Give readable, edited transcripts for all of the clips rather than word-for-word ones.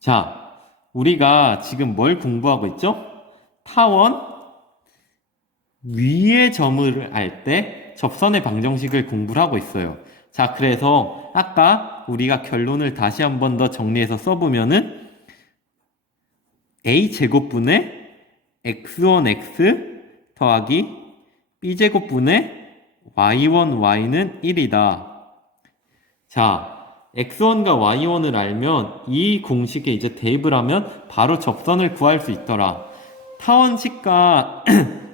자, 우리가 지금 뭘 공부하고 있죠? 타원 위의 점을 알 때 접선의 방정식을 공부를 하고 있어요. 자, 그래서 아까 우리가 결론을 다시 한 번 더 정리해서 써보면은 a제곱분의 x1x 더하기 b제곱분의 y1y는 1이다. 자, x1과 y1을 알면 이 공식에 이제 대입을 하면 바로 접선을 구할 수 있더라. 타원식과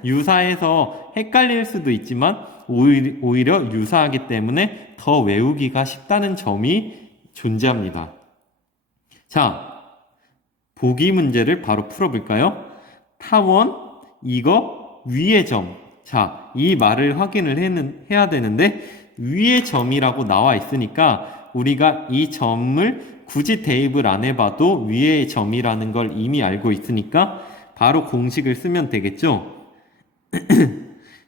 유사해서 헷갈릴 수도 있지만 오히려 유사하기 때문에 더 외우기가 쉽다는 점이 존재합니다. 자, 보기 문제를 바로 풀어볼까요? 타원, 이거 위의 점. 자, 이 말을 확인을 해야 되는데 위의 점이라고 나와 있으니까 우리가 이 점을 굳이 대입을 안 해봐도 위의 점이라는 걸 이미 알고 있으니까 바로 공식을 쓰면 되겠죠?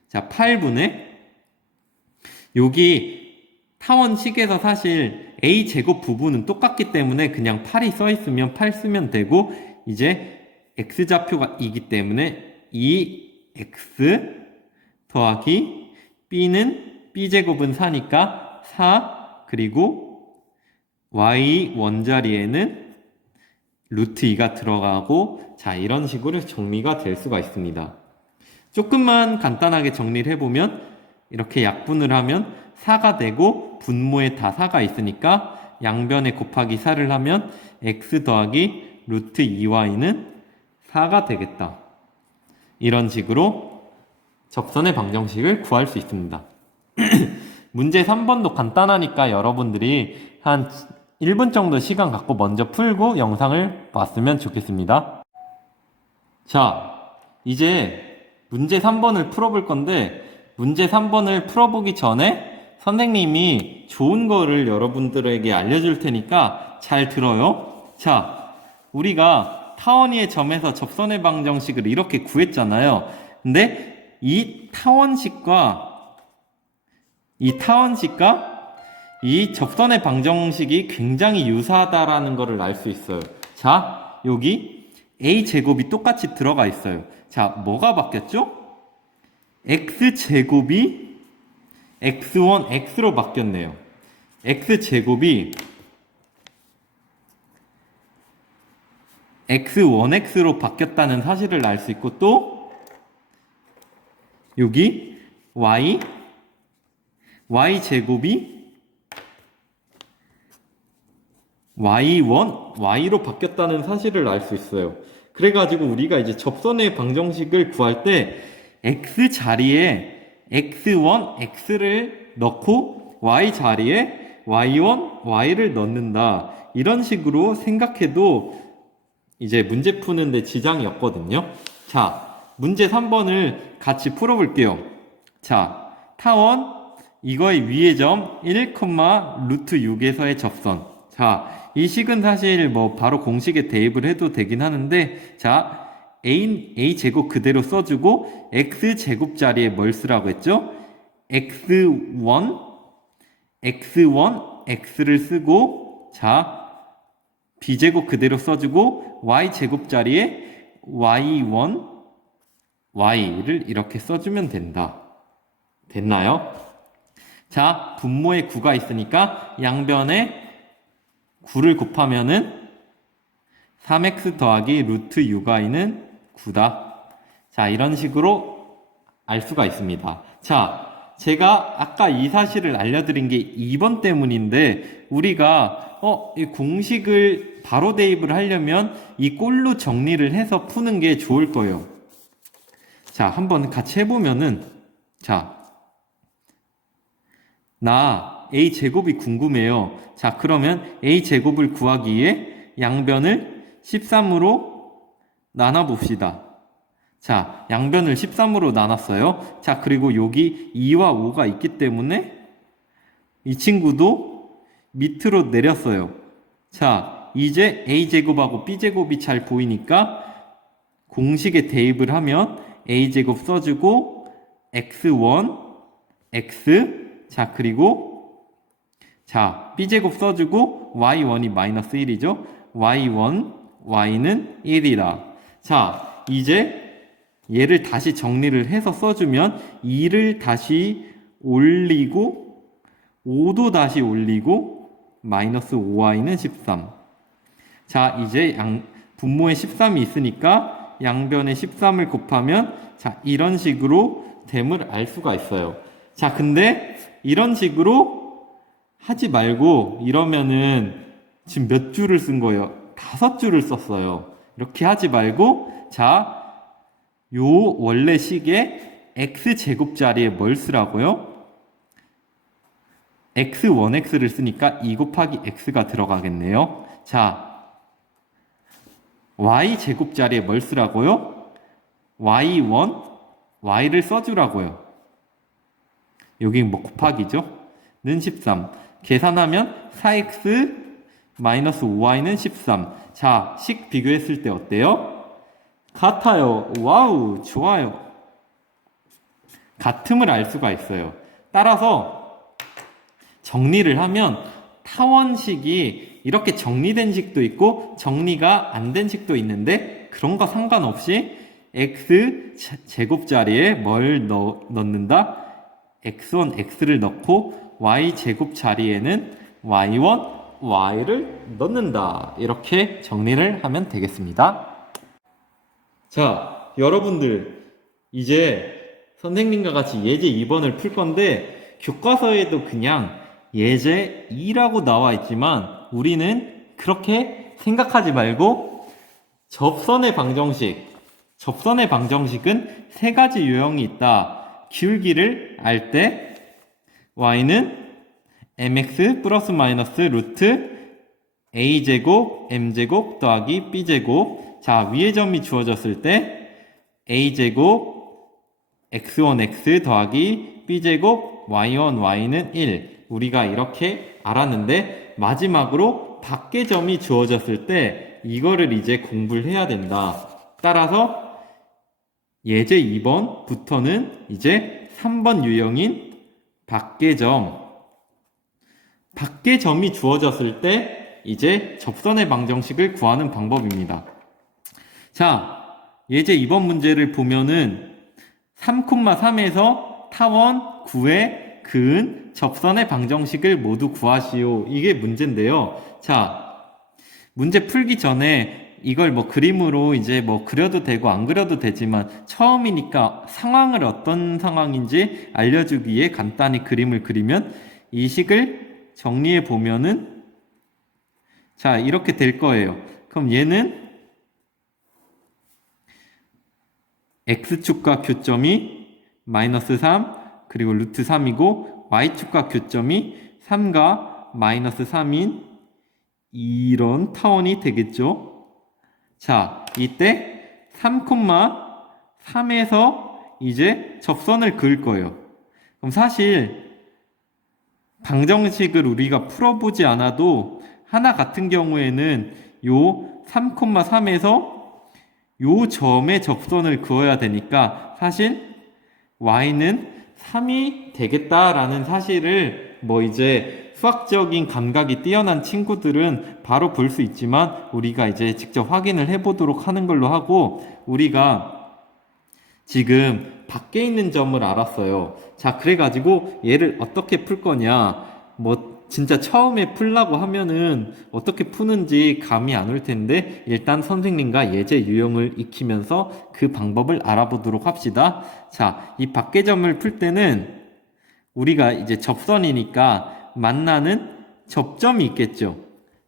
자, 8분의 여기 타원식에서 사실 a제곱 부분은 똑같기 때문에 그냥 8이 써 있으면 8 쓰면 되고 이제 x좌표가 이기 때문에 2x 더하기 b는 b제곱은 4니까 4 그리고 y 원자리에는 루트 2가 들어가고 자 이런 식으로 정리가 될 수가 있습니다. 조금만 간단하게 정리를 해보면 이렇게 약분을 하면 4가 되고 분모에 다 4가 있으니까 양변에 곱하기 4를 하면 x 더하기 루트 2y는 4가 되겠다. 이런 식으로 접선의 방정식을 구할 수 있습니다. 문제 3번도 간단하니까 여러분들이 한 1분 정도 시간 갖고 먼저 풀고 영상을 봤으면 좋겠습니다. 자, 이제 문제 3번을 풀어볼 건데 문제 3번을 풀어보기 전에 선생님이 좋은 거를 여러분들에게 알려줄 테니까 잘 들어요. 자, 우리가 타원위의 점에서 접선의 방정식을 이렇게 구했잖아요. 근데 이 타원식과 이 접선의 방정식이 굉장히 유사하다라는 것을 알 수 있어요. 자, 여기 a제곱이 똑같이 들어가 있어요. 자, 뭐가 바뀌었죠? x제곱이 x1, x로 바뀌었네요. x제곱이 x1x로 바뀌었다는 사실을 알 수 있고 또 여기 y제곱이 y1, y로 바뀌었다는 사실을 알 수 있어요. 그래가지고 우리가 이제 접선의 방정식을 구할 때 x 자리에 x1, x를 넣고 y 자리에 y1, y를 넣는다. 이런 식으로 생각해도 이제 문제 푸는데 지장이 없거든요. 자, 문제 3번을 같이 풀어볼게요. 자, 타원 이거의 위의 점 1, 루트 6에서의 접선. 자, 이 식은 사실 뭐 바로 공식에 대입을 해도 되긴 하는데 자, a제곱 그대로 써주고 x제곱 자리에 뭘 쓰라고 했죠? x1, x를 쓰고 자, b제곱 그대로 써주고 y제곱 자리에 y1, y를 이렇게 써주면 된다. 됐나요? 자, 분모에 9가 있으니까 양변에 9를 곱하면은 3x 더하기 루트 6y는 9다. 자, 이런 식으로 알 수가 있습니다. 자, 제가 아까 이 사실을 알려드린 게 2번 때문인데 우리가 이 공식을 바로 대입을 하려면 이 꼴로 정리를 해서 푸는 게 좋을 거예요. 자, 한번 같이 해보면은 자, 나 a제곱이 궁금해요. 자, 그러면 a제곱을 구하기 위해 양변을 13으로 나눠봅시다. 자, 양변을 13으로 나눴어요. 자, 그리고 여기 2와 5가 있기 때문에 이 친구도 밑으로 내렸어요. 자, 이제 a제곱하고 b제곱이 잘 보이니까 공식에 대입을 하면 a제곱 써주고 x1, x 자, 그리고 자, b제곱 써주고 y1이 마이너스 1이죠. y1, y는 1이다. 자, 이제 얘를 다시 정리를 해서 써주면 2를 다시 올리고 5도 다시 올리고 마이너스 5y는 13. 자, 이제 분모에 13이 있으니까 양변에 13을 곱하면 자, 이런 식으로 됨을 알 수가 있어요. 자, 근데 이런 식으로 하지 말고 이러면은 지금 몇 줄을 쓴 거예요? 5줄을 썼어요. 이렇게 하지 말고 자, 요 원래 식에 x제곱 자리에 뭘 쓰라고요? x1x를 쓰니까 2 곱하기 x가 들어가겠네요. 자, y제곱 자리에 뭘 쓰라고요? y1, y를 써주라고요. 여기 뭐 곱하기죠? 는 13. 계산하면 4x 마이너스 5y는 13. 자, 식 비교했을 때 어때요? 같아요. 와우, 좋아요. 같음을 알 수가 있어요. 따라서 정리를 하면 타원식이 이렇게 정리된 식도 있고 정리가 안 된 식도 있는데 그런 거 상관없이 x 제곱 자리에 뭘 넣는다? x1, x를 넣고 y 제곱 자리에는 y1, y를 넣는다. 이렇게 정리를 하면 되겠습니다. 자, 여러분들 이제 선생님과 같이 예제 2번을 풀 건데 교과서에도 그냥 예제 2라고 나와 있지만 우리는 그렇게 생각하지 말고 접선의 방정식은 세 가지 유형이 있다. 기울기를 알 때 y는 mx 플러스 마이너스 루트 a제곱 m제곱 더하기 b제곱. 자, 위의 점이 주어졌을 때 a제곱 x1x 더하기 b제곱 y1 y는 1. 우리가 이렇게 알았는데 마지막으로 밖의 점이 주어졌을 때 이거를 이제 공부를 해야 된다. 따라서 예제 2번부터는 이제 3번 유형인 밖의 점이 주어졌을 때 이제 접선의 방정식을 구하는 방법입니다. 자, 예제 2번 문제를 보면은 3,3에서 타원 9의 그은 접선의 방정식을 모두 구하시오. 이게 문제인데요. 자, 문제 풀기 전에 이걸 뭐 그림으로 이제 뭐 그려도 되고 안 그려도 되지만 처음이니까 상황을 어떤 상황인지 알려주기 위해 간단히 그림을 그리면 이 식을 정리해 보면은 자, 이렇게 될 거예요. 그럼 얘는 x축과 교점이 마이너스 3 그리고 루트 3이고 y축과 교점이 3과 마이너스 3인 이런 타원이 되겠죠. 자, 이때 3,3에서 이제 접선을 그을 거예요. 그럼 사실 방정식을 우리가 풀어보지 않아도 하나 같은 경우에는 요 3,3에서 요 점에 접선을 그어야 되니까 사실 y는 3이 되겠다라는 사실을 뭐 이제 수학적인 감각이 뛰어난 친구들은 바로 볼 수 있지만 우리가 이제 직접 확인을 해보도록 하는 걸로 하고 우리가 지금 밖에 있는 점을 알았어요. 자, 그래가지고 얘를 어떻게 풀 거냐 뭐 진짜 처음에 풀라고 하면은 어떻게 푸는지 감이 안 올 텐데 일단 선생님과 예제 유형을 익히면서 그 방법을 알아보도록 합시다. 자, 이 밖의 점을 풀 때는 우리가 이제 접선이니까 만나는 접점이 있겠죠.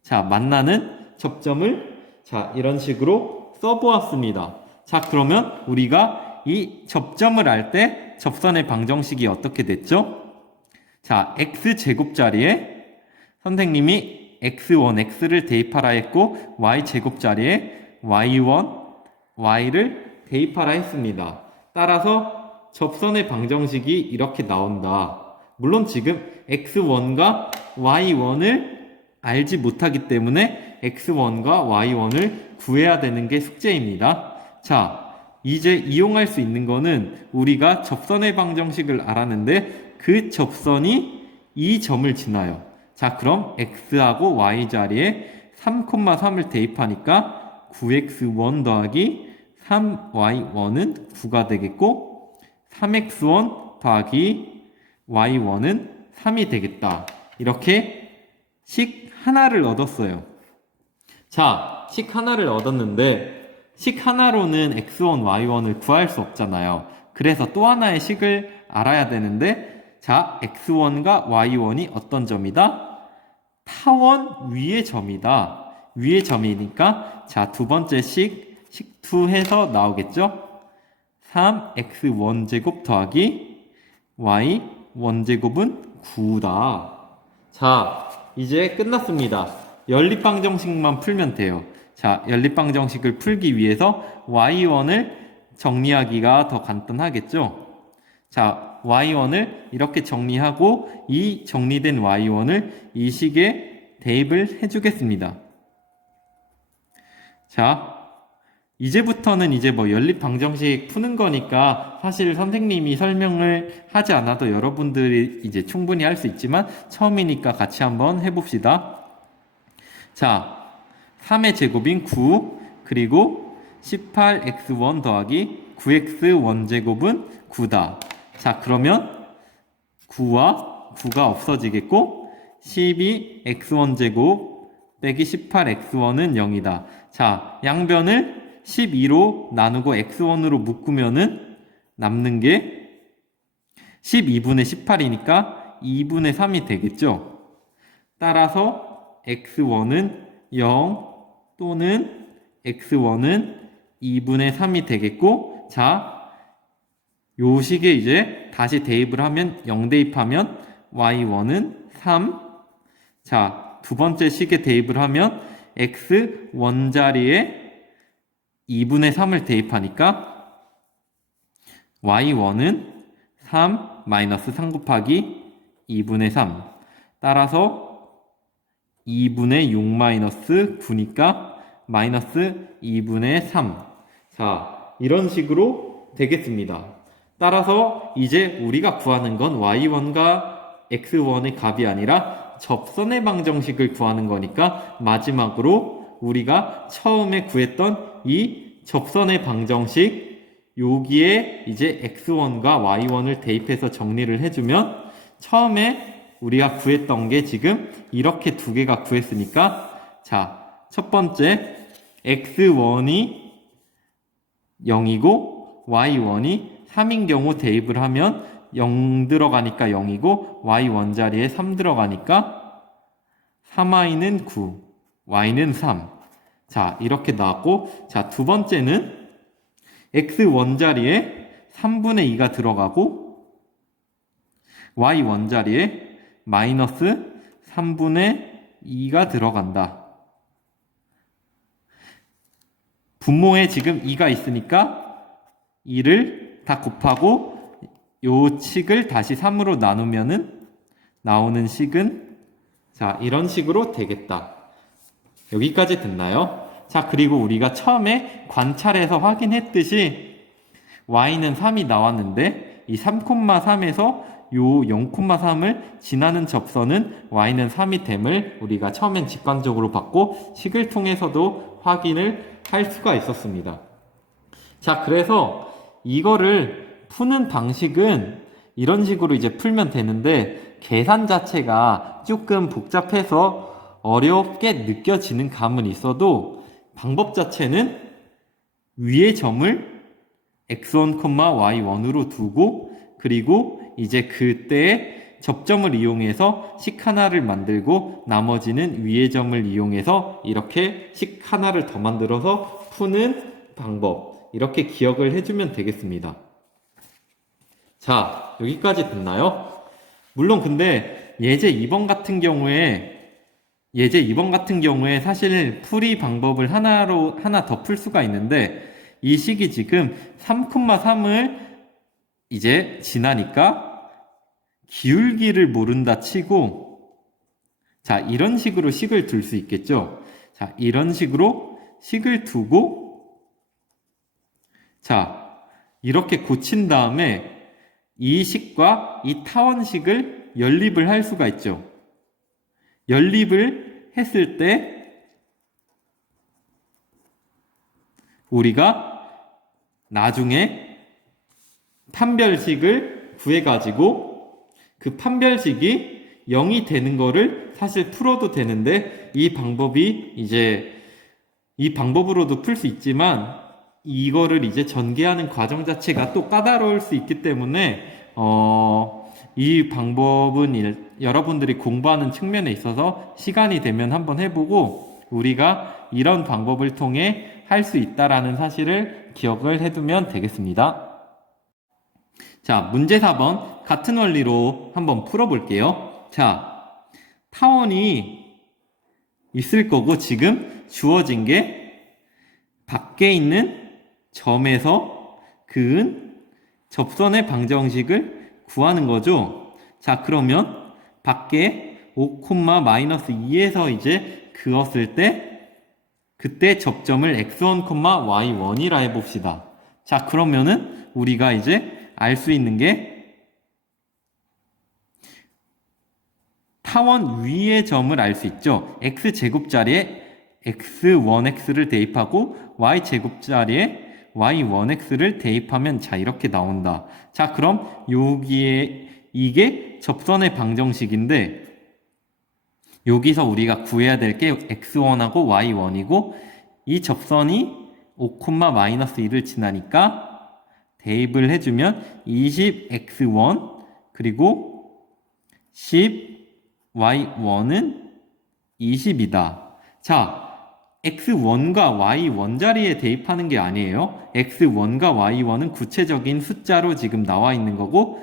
자, 만나는 접점을 자, 이런 식으로 써보았습니다. 자, 그러면 우리가 이 접점을 알 때 접선의 방정식이 어떻게 됐죠? 자, x제곱 자리에 선생님이 x1x를 대입하라 했고 y제곱 자리에 y1 y를 대입하라 했습니다. 따라서 접선의 방정식이 이렇게 나온다. 물론 지금 x1과 y1을 알지 못하기 때문에 x1과 y1을 구해야 되는 게 숙제입니다. 자, 이제 이용할 수 있는 거는 우리가 접선의 방정식을 알았는데 그 접선이 이 점을 지나요. 자, 그럼 x하고 y 자리에 3,3을 대입하니까 9x1 더하기 3y1은 9가 되겠고 3x1 더하기 y1은 3이 되겠다. 이렇게 식 하나를 얻었어요. 자, 식 하나를 얻었는데 식 하나로는 x1, y1을 구할 수 없잖아요. 그래서 또 하나의 식을 알아야 되는데 자, x1과 y1이 어떤 점이다? 타원 위의 점이다. 위의 점이니까 자, 두 번째 식2 해서 나오겠죠? 3x1제곱 더하기 y1제곱은 9다. 자, 이제 끝났습니다. 연립방정식만 풀면 돼요. 자, 연립방정식을 풀기 위해서 y1을 정리하기가 더 간단하겠죠? 자, y1을 이렇게 정리하고 이 정리된 y1을 이 식에 대입을 해주겠습니다. 자, 이제부터는 이제 뭐 연립방정식 푸는 거니까 사실 선생님이 설명을 하지 않아도 여러분들이 이제 충분히 할 수 있지만 처음이니까 같이 한번 해봅시다. 자, 3의 제곱인 9 그리고 18x1 더하기 9x1제곱은 9다. 자, 그러면 9와 9가 없어지겠고 12x1제곱 빼기 18x1은 0이다. 자, 양변을 12로 나누고 x1으로 묶으면은 남는 게 12분의 18이니까 2분의 3이 되겠죠. 따라서 x1은 0 또는 x1은 2분의 3이 되겠고 자, 요 식에 이제 다시 대입을 하면 0 대입하면 y1은 3 자, 두 번째 식에 대입을 하면 x1자리에 2분의 3을 대입하니까 y1은 3 마이너스 3 곱하기 2분의 3 따라서 2분의 6 마이너스 9니까 마이너스 2분의 3 자, 이런 식으로 되겠습니다. 따라서 이제 우리가 구하는 건 y1과 x1의 값이 아니라 접선의 방정식을 구하는 거니까 마지막으로 우리가 처음에 구했던 이 접선의 방정식 여기에 이제 x1과 y1을 대입해서 정리를 해주면 처음에 우리가 구했던 게 지금 이렇게 두 개가 구했으니까 자, 첫 번째 x1이 0이고 y1이 3인 경우 대입을 하면 0 들어가니까 0이고 y1 자리에 3 들어가니까 3y는 9, y는 3 자, 이렇게 나왔고, 자, 두 번째는 x1 자리에 3분의 2가 들어가고, y1 자리에 마이너스 3분의 2가 들어간다. 분모에 지금 2가 있으니까 2를 다 곱하고, 요 식을 다시 3으로 나누면은 나오는 식은 자, 이런 식으로 되겠다. 여기까지 됐나요? 자, 그리고 우리가 처음에 관찰해서 확인했듯이 y는 3이 나왔는데 이 3,3에서 요 0,3을 지나는 접선은 y는 3이 됨을 우리가 처음엔 직관적으로 봤고 식을 통해서도 확인을 할 수가 있었습니다. 자, 그래서 이거를 푸는 방식은 이런 식으로 이제 풀면 되는데 계산 자체가 조금 복잡해서 어렵게 느껴지는 감은 있어도 방법 자체는 위의 점을 x1, y1으로 두고 그리고 이제 그때의 접점을 이용해서 식 하나를 만들고 나머지는 위의 점을 이용해서 이렇게 식 하나를 더 만들어서 푸는 방법 이렇게 기억을 해주면 되겠습니다. 자, 여기까지 됐나요? 물론 근데 예제 2번 같은 경우에 사실 풀이 방법을 하나 더 풀 수가 있는데 이 식이 지금 3,3을 이제 지나니까 기울기를 모른다 치고 자, 이런 식으로 식을 둘 수 있겠죠. 자, 이런 식으로 식을 두고 자, 이렇게 고친 다음에 이 식과 이 타원식을 연립을 할 수가 있죠. 연립을 했을 때 우리가 나중에 판별식을 구해가지고 그 판별식이 0이 되는 거를 사실 풀어도 되는데 이 방법으로도 풀 수 있지만 이거를 이제 전개하는 과정 자체가 또 까다로울 수 있기 때문에 이 방법은 여러분들이 공부하는 측면에 있어서 시간이 되면 한번 해보고 우리가 이런 방법을 통해 할 수 있다라는 사실을 기억을 해두면 되겠습니다. 자, 문제 4번 같은 원리로 한번 풀어볼게요. 자, 타원이 있을 거고 지금 주어진 게 밖에 있는 점에서 그은 접선의 방정식을 구하는 거죠. 자, 그러면 밖에 5,-2에서 이제 그었을 때 그때 접점을 x1, y1이라 해봅시다. 자, 그러면은 우리가 이제 알 수 있는 게 타원 위의 점을 알 수 있죠. x제곱 자리에 x1x를 대입하고 y제곱 자리에 y1x를 대입하면 자 이렇게 나온다. 자, 그럼 여기에 이게 접선의 방정식인데 여기서 우리가 구해야 될 게 x1하고 y1이고 이 접선이 5,-1을 지나니까 대입을 해주면 20x1 그리고 10y1은 20이다. 자, x1과 y1 자리에 대입하는 게 아니에요. x1과 y1은 구체적인 숫자로 지금 나와 있는 거고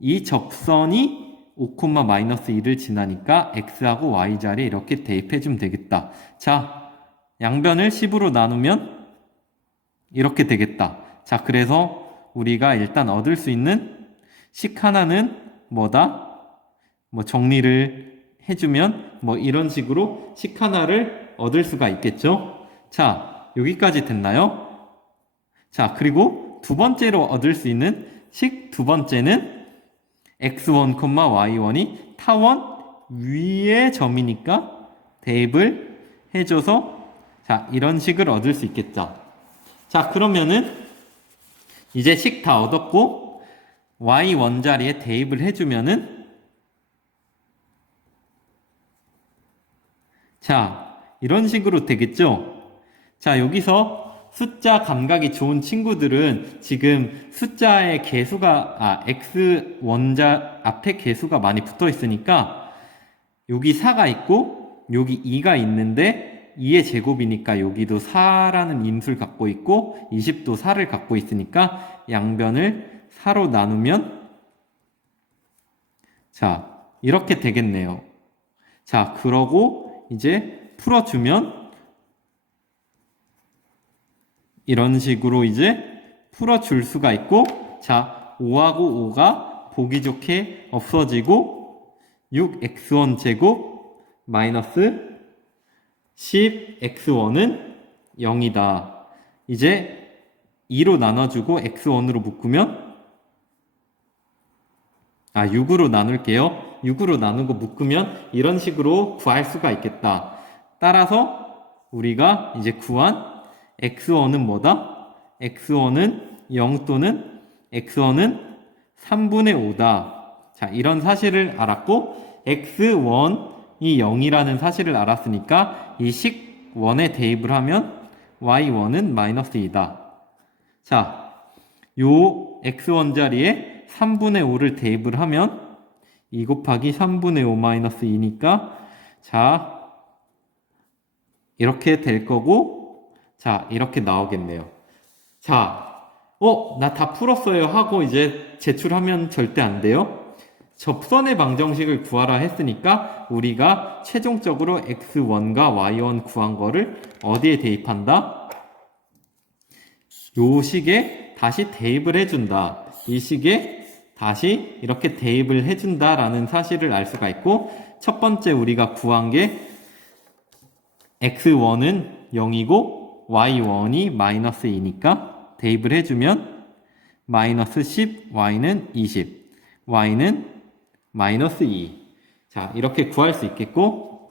이 접선이 5,-1을 지나니까 x하고 y 자리에 이렇게 대입해주면 되겠다. 자, 양변을 10으로 나누면 이렇게 되겠다. 자, 그래서 우리가 일단 얻을 수 있는 식 하나는 뭐다? 정리를 해주면 이런 식으로 식 하나를 얻을 수가 있겠죠? 자, 여기까지 됐나요? 자, 그리고 두 번째로 얻을 수 있는 식 두 번째는 x1, y1이 타원 위의 점이니까 대입을 해줘서 자, 이런 식을 얻을 수 있겠죠. 자, 그러면은 이제 식 다 얻었고 y1 자리에 대입을 해주면은 자, 이런 식으로 되겠죠. 자, 여기서 숫자 감각이 좋은 친구들은 지금 숫자의 개수가 x 원자 앞에 개수가 많이 붙어 있으니까 여기 4가 있고 여기 2가 있는데 2의 제곱이니까 여기도 4라는 임수를 갖고 있고 20도 4를 갖고 있으니까 양변을 4로 나누면 자, 이렇게 되겠네요. 자, 그러고 이제 풀어주면 이런 식으로 이제 풀어줄 수가 있고 자, 5하고 5가 보기 좋게 없어지고 6x1 제곱 마이너스 10x1은 0이다. 이제 2로 나눠주고 x1으로 묶으면 6으로 나눌게요. 6으로 나누고 묶으면 이런 식으로 구할 수가 있겠다. 따라서 우리가 이제 구한 x1은 뭐다? x1은 0 또는 x1은 3분의 5다. 자, 이런 사실을 알았고 x1이 0이라는 사실을 알았으니까 이 식 1에 대입을 하면 y1은 마이너스 2다. 자, 요 x1 자리에 3분의 5를 대입을 하면 2 곱하기 3분의 5 마이너스 2니까 자, 이렇게 될 거고 자, 이렇게 나오겠네요. 자, 나 다 풀었어요 하고 이제 제출하면 절대 안 돼요. 접선의 방정식을 구하라 했으니까 우리가 최종적으로 x1과 y1 구한 거를 어디에 대입한다? 요 식에 다시 대입을 해준다. 이 식에 다시 이렇게 대입을 해준다라는 사실을 알 수가 있고 첫 번째 우리가 구한 게 x1은 0이고 y1이 마이너스 2니까 대입을 해주면 마이너스 10, y는 20, y는 마이너스 2. 자, 이렇게 구할 수 있겠고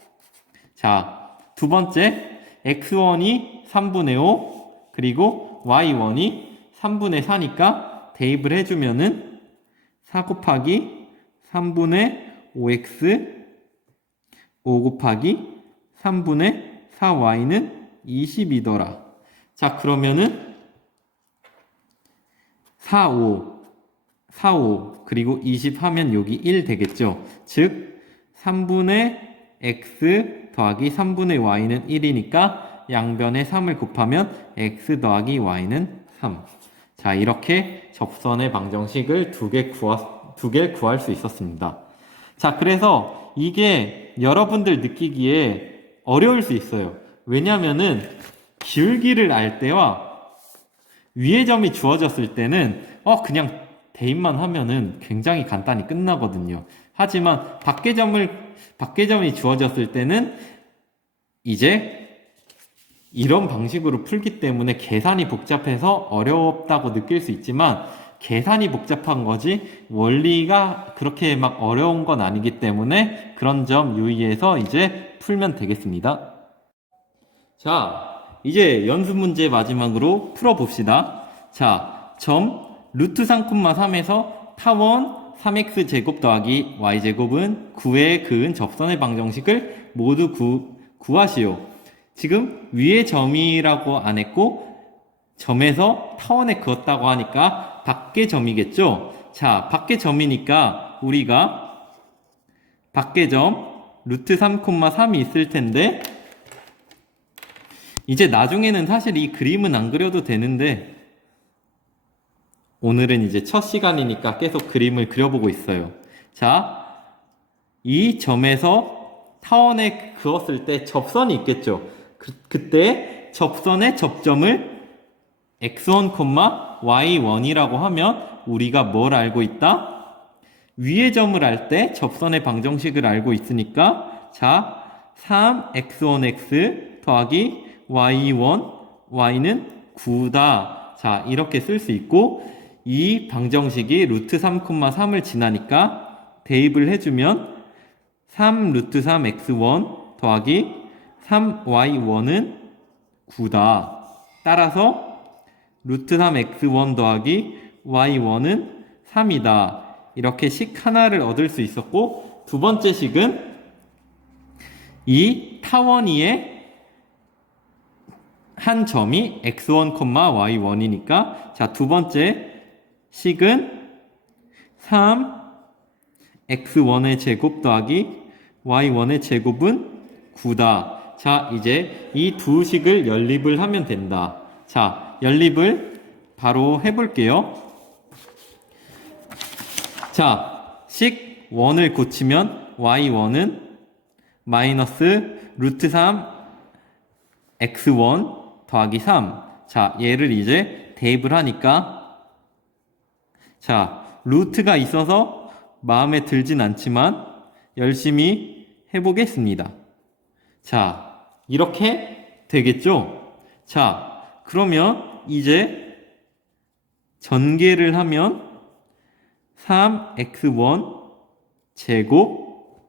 자, 두 번째 x1이 3분의 5, 그리고 y1이 3분의 4니까 대입을 해주면은 4 곱하기 3분의 5x 5 곱하기 3분의 4y는 20이더라. 자, 그러면은 4, 5, 그리고 20 하면 여기 1 되겠죠. 즉, 3분의 x 더하기 3분의 y는 1이니까 양변에 3을 곱하면 x 더하기 y는 3. 자, 이렇게 접선의 방정식을 두 개를 구할 수 있었습니다. 자, 그래서 이게 여러분들 느끼기에 어려울 수 있어요. 왜냐면은 기울기를 알 때와 위의 점이 주어졌을 때는 그냥 대입만 하면은 굉장히 간단히 끝나거든요. 하지만 밖의 점이 주어졌을 때는 이제 이런 방식으로 풀기 때문에 계산이 복잡해서 어렵다고 느낄 수 있지만 계산이 복잡한 거지 원리가 그렇게 막 어려운 건 아니기 때문에 그런 점 유의해서 이제 풀면 되겠습니다. 자, 이제 연습 문제 마지막으로 풀어봅시다. 자, 점 루트 3,3에서 타원 3x 제곱 더하기 y 제곱은 9에 그은 접선의 방정식을 모두 구하시오. 지금 위에 점이라고 안 했고 점에서 타원에 그었다고 하니까 밖의 점이겠죠. 자, 밖의 점이니까 우리가 밖의 점 루트 3,3이 있을 텐데 이제 나중에는 사실 이 그림은 안 그려도 되는데 오늘은 이제 첫 시간이니까 계속 그림을 그려보고 있어요. 자, 이 점에서 타원에 그었을 때 접선이 있겠죠. 그때 접선의 접점을 x1, y1이라고 하면 우리가 뭘 알고 있다? 위의 점을 알 때 접선의 방정식을 알고 있으니까 자, 3x1x 더하기 y1, y는 9다. 자, 이렇게 쓸 수 있고 이 방정식이 루트 3,3을 지나니까 대입을 해주면 3 루트 3x1 더하기 3y1은 9다. 따라서 루트 3x1 더하기 y1은 3이다. 이렇게 식 하나를 얻을 수 있었고 두 번째 식은 이 타원위에 한 점이 x1, y1이니까 자, 두 번째 식은 3x1의 제곱 더하기 y1의 제곱은 9다. 자, 이제 이 두 식을 연립을 하면 된다. 자, 연립을 바로 해볼게요. 자, 식 1을 고치면 y1은 마이너스 루트 3 x1 더하기 3. 자, 얘를 이제 대입을 하니까 자, 루트가 있어서 마음에 들진 않지만 열심히 해보겠습니다. 자, 이렇게 되겠죠? 자, 그러면 이제 전개를 하면 3x1 제곱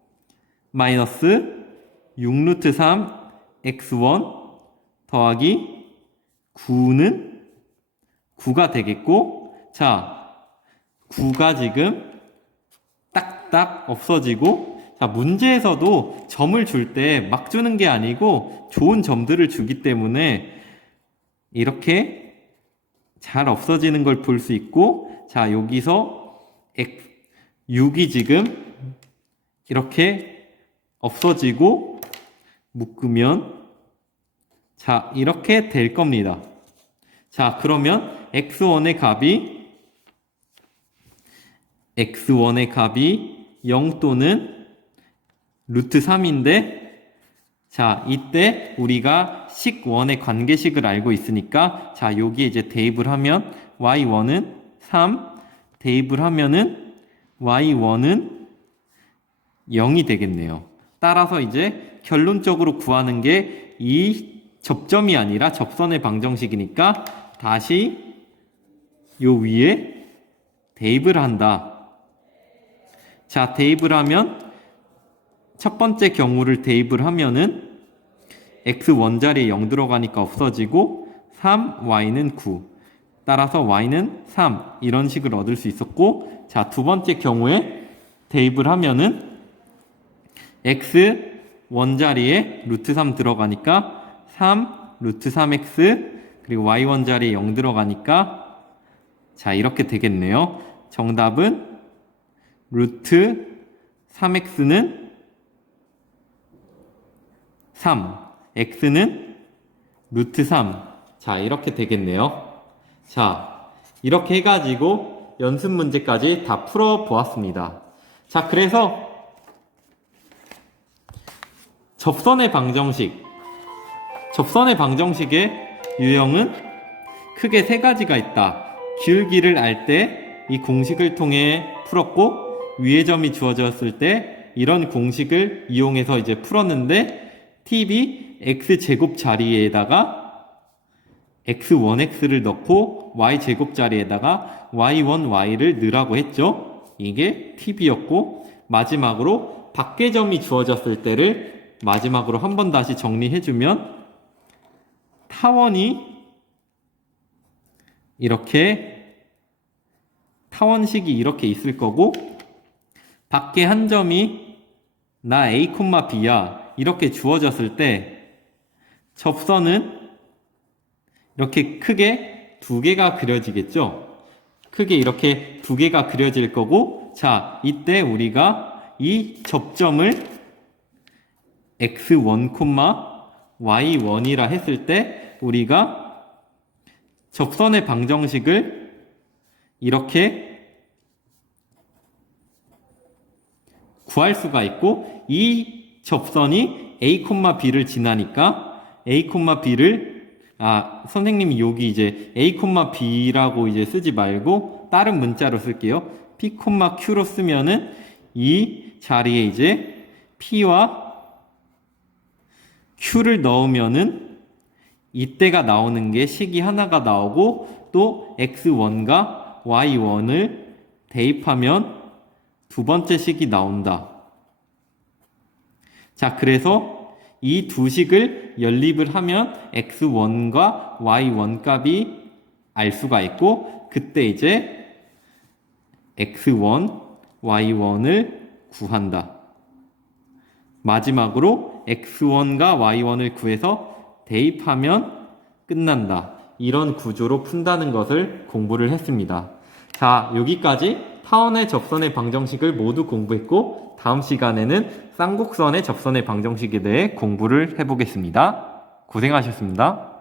마이너스 6루트 3x1 더하기 9는 9가 되겠고 자, 9가 지금 딱딱 없어지고 자, 문제에서도 점을 줄 때 막 주는 게 아니고 좋은 점들을 주기 때문에 이렇게 잘 없어지는 걸 볼 수 있고 자, 여기서 6이 지금 이렇게 없어지고 묶으면 자, 이렇게 될 겁니다. 자, 그러면 x1의 값이 0 또는 루트 3인데 자, 이때 우리가 식 1의 관계식을 알고 있으니까 자, 여기에 이제 대입을 하면 y1은 3 대입을 하면은 y1은 0이 되겠네요. 따라서 이제 결론적으로 구하는 게 이 접점이 아니라 접선의 방정식이니까 다시 요 위에 대입을 한다. 자, 대입을 하면 첫 번째 경우를 대입을 하면은 x1 자리에 0 들어가니까 없어지고 3, y는 9. 따라서 y는 3. 이런 식을 얻을 수 있었고, 자, 두 번째 경우에 대입을 하면은 x 원자리에 루트 3 들어가니까 3 루트 3x 그리고 y 원자리에 0 들어가니까 자, 이렇게 되겠네요. 정답은 루트 3x는 3, x는 루트 3. 자, 이렇게 되겠네요. 자, 이렇게 해가지고 연습 문제까지 다 풀어보았습니다. 자, 그래서 접선의 방정식의 유형은 크게 세 가지가 있다. 기울기를 알 때 이 공식을 통해 풀었고, 위의 점이 주어졌을 때 이런 공식을 이용해서 이제 풀었는데, 팁이 x제곱 자리에다가 x1x를 넣고 y제곱 자리에다가 y1y를 넣으라고 했죠. 이게 팁이었고, 마지막으로 밖의 점이 주어졌을 때를 마지막으로 한 번 다시 정리해주면 타원식이 이렇게 있을 거고, 밖에 한 점이 나 a, b야 이렇게 주어졌을 때 접선은 이렇게 크게 두 개가 그려지겠죠. 크게 이렇게 두 개가 그려질 거고, 자, 이때 우리가 이 접점을 x1, y1이라 했을 때 우리가 접선의 방정식을 이렇게 구할 수가 있고, 이 접선이 a, b를 지나니까 a, b를 선생님이 여기 이제 a, b라고 이제 쓰지 말고 다른 문자로 쓸게요. p, q로 쓰면은 이 자리에 이제 p와 q를 넣으면은 이때가 나오는 게 식이 하나가 나오고, 또 x1과 y1을 대입하면 두 번째 식이 나온다. 자, 그래서 이 두 식을 연립을 하면 x1과 y1 값이 알 수가 있고, 그때 이제 x1, y1을 구한다. 마지막으로 x1과 y1을 구해서 대입하면 끝난다. 이런 구조로 푼다는 것을 공부를 했습니다. 자, 여기까지 타원의 접선의 방정식을 모두 공부했고, 다음 시간에는 쌍곡선의 접선의 방정식에 대해 공부를 해보겠습니다. 고생하셨습니다.